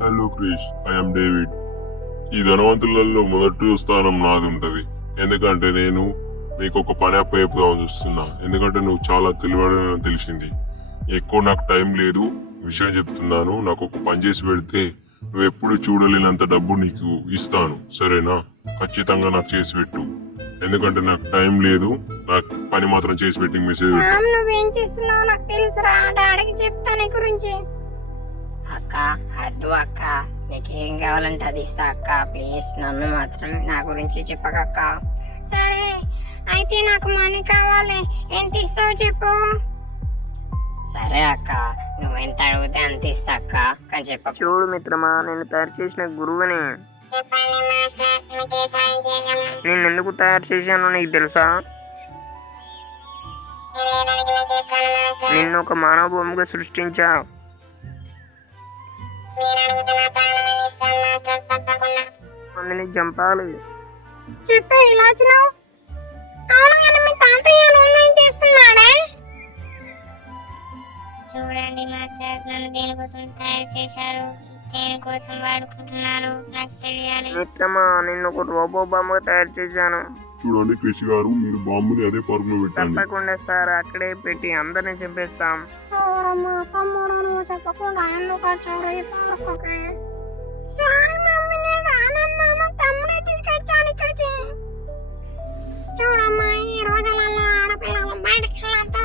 Hello Krish, I'm David. ఈ ధనవంతులలో మొదటి స్థానం నాది ఉంటది. ఎందుకంటే నేను నీకు ఒక పని అప్పచెప్పుదామని చూస్తున్నా. ఎందుకంటే నువ్వు చాలా తెలివైన తెలిసింది. ఎక్కువ నాకు టైం లేదు, విషయం చెప్తున్నాను. నాకు ఒక పని చేసి పెడితే నువ్వు ఎప్పుడు చూడలేనంత డబ్బు నీకు ఇస్తాను, సరేనా? ఖచ్చితంగా నాకు చేసి పెట్టు. ఎందుకంటే నాకు టైం లేదు. నాకు పని మాత్రం చేసి పెట్టి మెసేజ్ పెట్టు. నువ్వేం చేస్తున్నావు నాకు తెలుసురా, డాడీకి చెప్తా నీ గురించి. అక్క అద్దు అక్క, నీకేం కావాలంటే అది ఇస్తా అక్క. ప్లీజ్ నన్ను మాత్రం నా గురించి చెప్పకక్క. సరే అయితే నాకు మనీ కావాలి, ఎంత ఇస్తావు చెప్పు. సరే అక్క, నువ్వు ఎంత అడిగితే అంత ఇస్తా అక్క, కానీ చెప్ప. చూడు మిత్రమా, నేను తయారు చేసిన గురువుని. నేను ఎందుకు తయారు చేశానో నీకు తెలుసా? నిన్ను ఒక మానవ బొమ్మగా సృష్టించా. మందిని చంపాలి. చెప్పే ఇలా వచ్చినావు? అవును కానీ మీ తాతయ్య ఏం చేస్తున్నాడే? చూడండి మాస్టర్, నన్ను దేనికోసం తయారు చేశారు, దేనికోసం వాడుకుంటున్నారు నాకు తెలియాలి. మిత్రమా, నిన్ను ఒక రోబో బొమ్మగా తయారు చేశాను. చూడండి క్రిష్ గారు, మీరు బాంబుని అదే పరుగులో పెట్టండి. తప్పకుండా సార్, అక్కడే పెట్టి అందరిని చంపేస్తాం. తమ్ముడు నువ్వు చెప్పకుండా ఎందుకు వచ్చాడు ఈ పార్కుకి? సారీ మమ్మీ, నేను రానన్నాను, తమ్ముడే తీసుకొచ్చాడు ఇక్కడికి. చూడమ్మా, ఈ రోజులలో ఆడపిల్లలు బయటకు వెళ్ళతో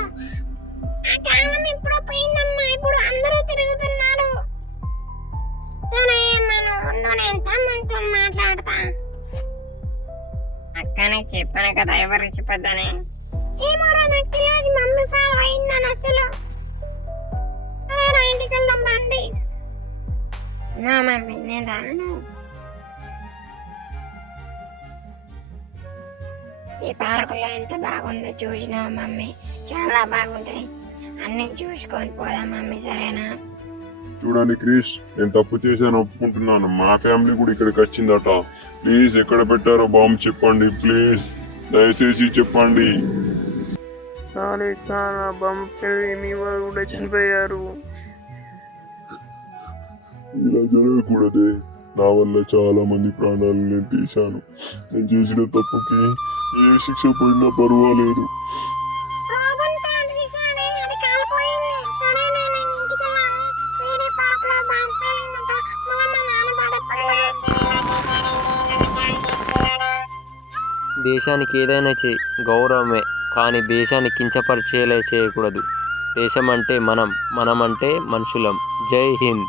ఆ కాలం ఇప్పుడు పోయిందమ్మా. ఇప్పుడు అందరూ తిరుగుతున్నారు. సరే నేను తమ్ముడితో మాట్లాడతా. అక్క నాకు చెప్పాను కదా ఎవరికి చెప్పొద్దని. ఏమోరా నాకు తెలియదు, మమ్మీ ఫాలో అయిందని అసలు. ఇంటికి వెళ్దాం రండి. నా మమ్మీ నేను రాను. ఈ పార్కులో ఎంత బాగుందో చూసినావు మమ్మీ, చాలా బాగుంటాయి. అన్ని చూసుకొని పోదాం మమ్మీ, సరేనా? చూడండి క్రిష్, నేను తప్పు చేశాను ఒప్పుకుంటున్నాను. మా ఫ్యామిలీ కూడా ఇక్కడికి వచ్చిందట. ప్లీజ్ ఎక్కడ పెట్టారో బాంబు చెప్పండి, ప్లీజ్ దయచేసి చెప్పండి. సారీ సార్, ఆ బొమ్మ పెళ్ళి మీ వారు కూడా చనిపోయారు. ఇలా జరగకూడదే. నా వల్ల చాలా మంది ప్రాణాలు నేను తీశాను. నేను చేసిన తప్పుకి ఏ శిక్ష పడినా పర్వాలేదు. దేశానికి ఏదైనా చేయి, గౌరవమే, కానీ దేశాన్ని కించపరిచేలా చేయకూడదు. దేశం అంటే మనం, మనం అంటే మనుషులం. జై హింద్.